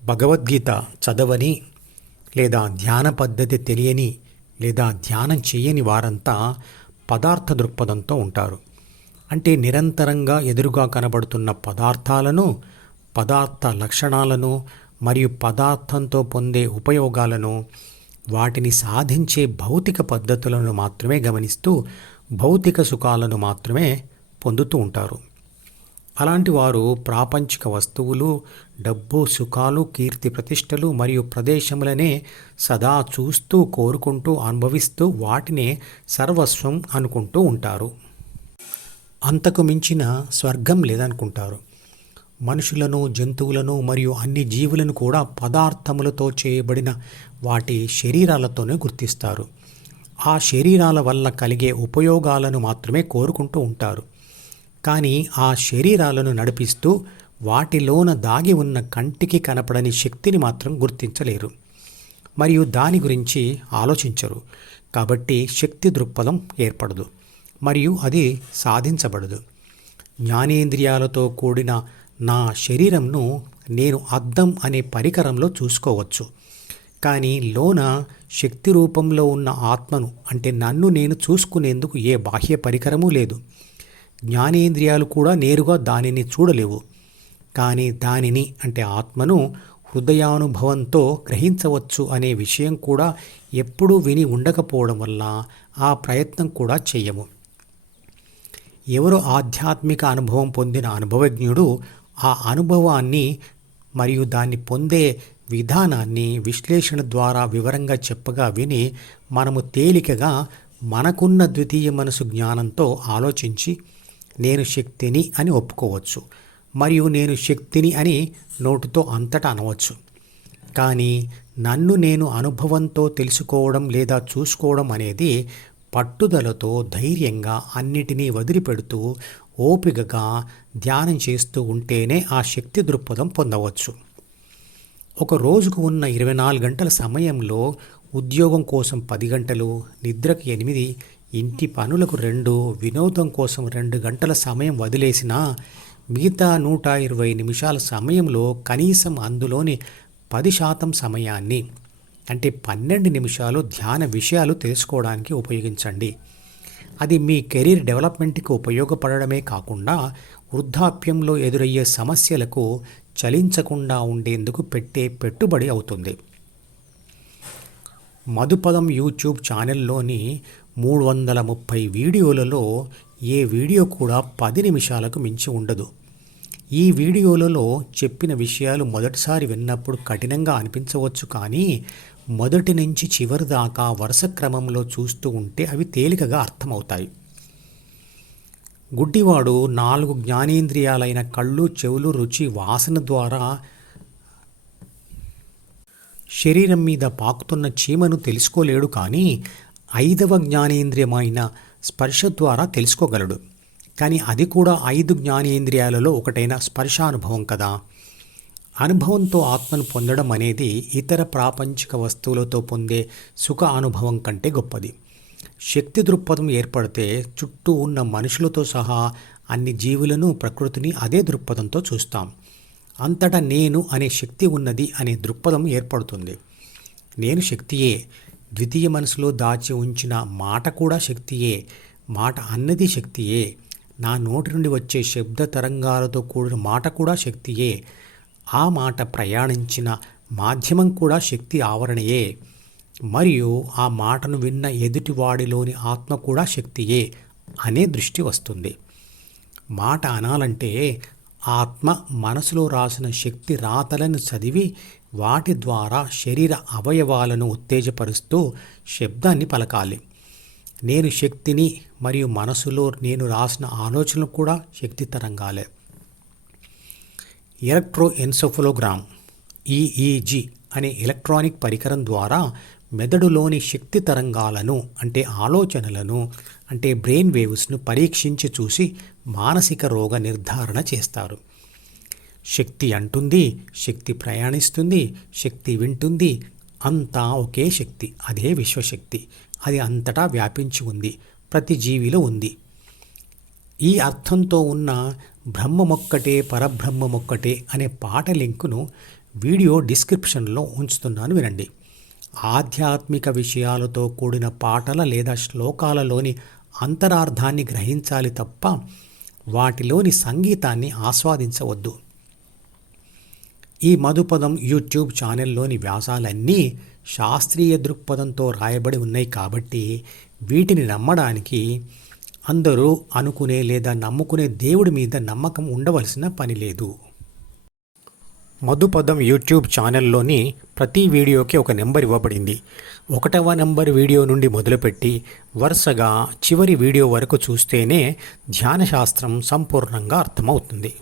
భగవద్గీత చదవని లేదా ధ్యాన పద్ధతి తెలియని లేదా ధ్యానం చేయని వారంతా పదార్థ దృక్పథంతో ఉంటారు. అంటే నిరంతరంగా ఎదురుగా కనబడుతున్న పదార్థాలను, పదార్థ లక్షణాలను మరియు పదార్థంతో పొందే ఉపయోగాలను, వాటిని సాధించే భౌతిక పద్ధతులను మాత్రమే గమనిస్తూ భౌతిక సుఖాలను మాత్రమే పొందుతూ ఉంటారు. అలాంటి వారు ప్రాపంచిక వస్తువులు, డబ్బు, సుఖాలు, కీర్తి ప్రతిష్టలు మరియు ప్రదేశములనే సదా చూస్తూ, కోరుకుంటూ, అనుభవిస్తూ వాటినే సర్వస్వం అనుకుంటూ ఉంటారు. అంతకు మించిన స్వర్గం లేదనుకుంటారు. మనుషులను, జంతువులను మరియు అన్ని జీవులను కూడా పదార్థములతో చేయబడిన వాటి శరీరాలతోనే గుర్తిస్తారు. ఆ శరీరాల వల్ల కలిగే ఉపయోగాలను మాత్రమే కోరుకుంటూ ఉంటారు. కానీ ఆ శరీరాలను నడిపిస్తూ వాటిలోన దాగి ఉన్న కంటికి కనపడని శక్తిని మాత్రం గుర్తించలేరు మరియు దాని గురించి ఆలోచించరు. కాబట్టి శక్తి దృక్పథం ఏర్పడదు మరియు అది సాధించబడదు. జ్ఞానేంద్రియాలతో కూడిన నా శరీరంను నేను అద్దం అనే పరికరంలో చూసుకోవచ్చు. కానీ లోన శక్తి రూపంలో ఉన్న ఆత్మను, అంటే నన్ను నేను చూసుకునేందుకు ఏ బాహ్య పరికరమూ లేదు. జ్ఞానేంద్రియాలు కూడా నేరుగా దానిని చూడలేవు. కానీ దానిని, అంటే ఆత్మను హృదయానుభవంతో గ్రహించవచ్చు అనే విషయం కూడా ఎప్పుడూ విని ఉండకపోవడం వల్ల ఆ ప్రయత్నం కూడా చెయ్యము. ఎవరో ఆధ్యాత్మిక అనుభవం పొందిన అనుభవజ్ఞుడు ఆ అనుభవాన్ని మరియు దాన్ని పొందే విధానాన్ని విశ్లేషణ ద్వారా వివరంగా చెప్పగా విని మనము తేలికగా మనకున్న ద్వితీయ మనసు జ్ఞానంతో ఆలోచించి నేను శక్తిని అని ఒప్పుకోవచ్చు మరియు నేను శక్తిని అని నోటితో అంతటా అనవచ్చు. కానీ నన్ను నేను అనుభవంతో తెలుసుకోవడం లేదా చూసుకోవడం అనేది పట్టుదలతో ధైర్యంగా అన్నిటినీ వదిలిపెడుతూ ఓపికగా ధ్యానం చేస్తూ ఉంటేనే ఆ శక్తి దృక్పథం పొందవచ్చు. ఒక రోజుకు ఉన్న 24 గంటల సమయంలో ఉద్యోగం కోసం 10 గంటలు, నిద్రకు 8, ఇంటి పనులకు 2, వినోదం కోసం 2 గంటల సమయం వదిలేసినా మిగతా 120 నిమిషాల సమయంలో కనీసం అందులోని 10% సమయాన్ని, అంటే 12 నిమిషాలు ధ్యాన విషయాలు తెలుసుకోవడానికి ఉపయోగించండి. అది మీ కెరీర్ డెవలప్మెంట్కి ఉపయోగపడడమే కాకుండా వృద్ధాప్యంలో ఎదురయ్యే సమస్యలకు చలించకుండా ఉండేందుకు పెట్టే పెట్టుబడి అవుతుంది. మధుపదం యూట్యూబ్ ఛానల్లోని 330 వీడియోలలో ఏ వీడియో కూడా 10 నిమిషాలకు మించి ఉండదు. ఈ వీడియోలలో చెప్పిన విషయాలు మొదటిసారి విన్నప్పుడు కఠినంగా అనిపించవచ్చు, కానీ మొదటి నుంచి చివరి దాకా వరుస క్రమంలో చూస్తూ ఉంటే అవి తేలికగా అర్థమవుతాయి. గుడ్డివాడు 4 జ్ఞానేంద్రియాలైన కళ్ళు, చెవులు, రుచి, వాసన ద్వారా శరీరం మీద పాకుతున్న చీమను తెలుసుకోలేడు, కానీ 5వ జ్ఞానేంద్రియమైన స్పర్శ ద్వారా తెలుసుకోగలడు. కానీ అది కూడా 5 జ్ఞానేంద్రియాలలో ఒకటైన స్పర్శానుభవం కదా. అనుభవంతో ఆత్మను పొందడం అనేది ఇతర ప్రాపంచిక వస్తువులతో పొందే సుఖ అనుభవం కంటే గొప్పది. శక్తి దృక్పథం ఏర్పడితే చుట్టూ ఉన్న మనుషులతో సహా అన్ని జీవులను, ప్రకృతిని అదే దృక్పథంతో చూస్తాం. అంతటా నేను అనే శక్తి ఉన్నది అనే దృక్పథం ఏర్పడుతుంది. నేను శక్తియే. ద్వితీయ మనసులో దాచి ఉంచిన మాట కూడా శక్తియే. మాట అన్నది శక్తియే. నా నోటి నుండి వచ్చే శబ్ద తరంగాలతో కూడిన మాట కూడా శక్తియే. ఆ మాట ప్రయాణించిన మాధ్యమం కూడా శక్తి ఆవరణయే. మరియు ఆ మాటను విన్న ఎదుటివాడిలోని ఆత్మ కూడా శక్తియే అనే దృష్టి వస్తుంది. మాట అనాలంటే ఆత్మ మనసులో రాసిన శక్తి రాతలను చదివి వాటి ద్వారా శరీర అవయవాలను ఉత్తేజపరుస్తూ శబ్దాన్ని పలకాలి. నేను శక్తిని మరియు మనసులో నేను రాసిన ఆలోచనలు కూడా శక్తి తరంగాలే. ఎలక్ట్రోఎన్సెఫలోగ్రామ్ ఈఈజీ అనే ఎలక్ట్రానిక్ పరికరం ద్వారా మెదడులోని శక్తి తరంగాలను, అంటే ఆలోచనలను, అంటే బ్రెయిన్ వేవ్స్ను పరీక్షించి చూసి మానసిక రోగ నిర్ధారణ చేస్తారు. శక్తి అంటుంది, శక్తి ప్రయాణిస్తుంది, శక్తి వింటుంది, అంతా ఒకే శక్తి. అదే విశ్వశక్తి. అది అంతటా వ్యాపించి ఉంది, ప్రతి జీవిలో ఉంది. ఈ అర్థంతో ఉన్న బ్రహ్మమొక్కటే పరబ్రహ్మమొక్కటే అనే పాట లింకును వీడియో డిస్క్రిప్షన్లో ఉంచుతున్నాను, వినండి. ఆధ్యాత్మిక విషయాలతో కూడిన పాటల లేదా శ్లోకాలలోని అంతరార్థాన్ని గ్రహించాలి తప్ప వాటిలోని సంగీతాన్ని ఆస్వాదించవద్దు. ఈ మధుపదం యూట్యూబ్ ఛానల్లోని వ్యాసాలన్నీ శాస్త్రీయ దృక్పథంతో రాయబడి ఉన్నాయి కాబట్టి వీటిని నమ్మడానికి అందరూ అనుకునే లేదా నమ్ముకునే దేవుడి మీద నమ్మకం ఉండవలసిన పని లేదు. మధుపదం యూట్యూబ్ ఛానల్లోని ప్రతి వీడియోకి ఒక నెంబర్ ఇవ్వబడింది. 1వ నెంబర్ వీడియో నుండి మొదలుపెట్టి వరుసగా చివరి వీడియో వరకు చూస్తేనే ధ్యానశాస్త్రం సంపూర్ణంగా అర్థమవుతుంది.